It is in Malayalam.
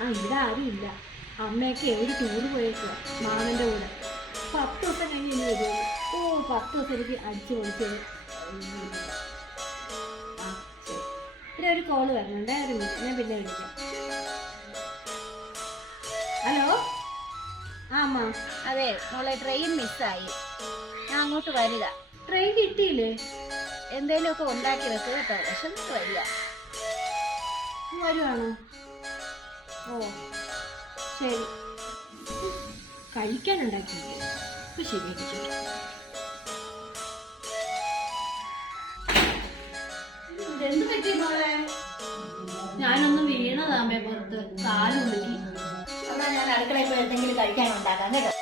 ആ ഇവിടെ ആരും ഇല്ല. അമ്മയൊക്കെ ഒരു ടൂറ് പോയേക്കുക മാമൻ്റെ കൂടെ. 10 ദിവസം കഴിഞ്ഞ് ഇനി വരുള്ളൂ. 10 ദിവസം എനിക്ക് അടിച്ചു പൊളിച്ചത്. ആ ശരി. പിന്നെ ഒരു കോള് വരണുണ്ടേ, ഒരു മിനിറ്റ്, ഞാൻ പിന്നെ വിളിക്കാം. ഹലോ. ആ അമ്മ. അതെ മോളെ, ട്രെയിൻ മിസ്സായി. ഞാൻ അങ്ങോട്ട് വരിക. ട്രെയിൻ കിട്ടിയില്ലേ? എന്തേലുമൊക്കെ ഉണ്ടാക്കി വെക്ക് കേട്ടോ, വിശന്നിട്ട് വരിക. വരുവാണോ? ഓ ശരി. കഴിക്കാനുണ്ടാക്കിയില്ലേ? ഇപ്പം ശരിയാക്കി. എന്ത് പറ്റി മോളെ? ഞാനൊന്ന് വീണതാമ്പേ പുറത്ത്, കാലുളുക്കി. എന്നാൽ ഞാൻ അടുക്കളയിൽ പോയി എന്തെങ്കിലും കഴിക്കാനുണ്ടാക്കാം കേട്ടോ.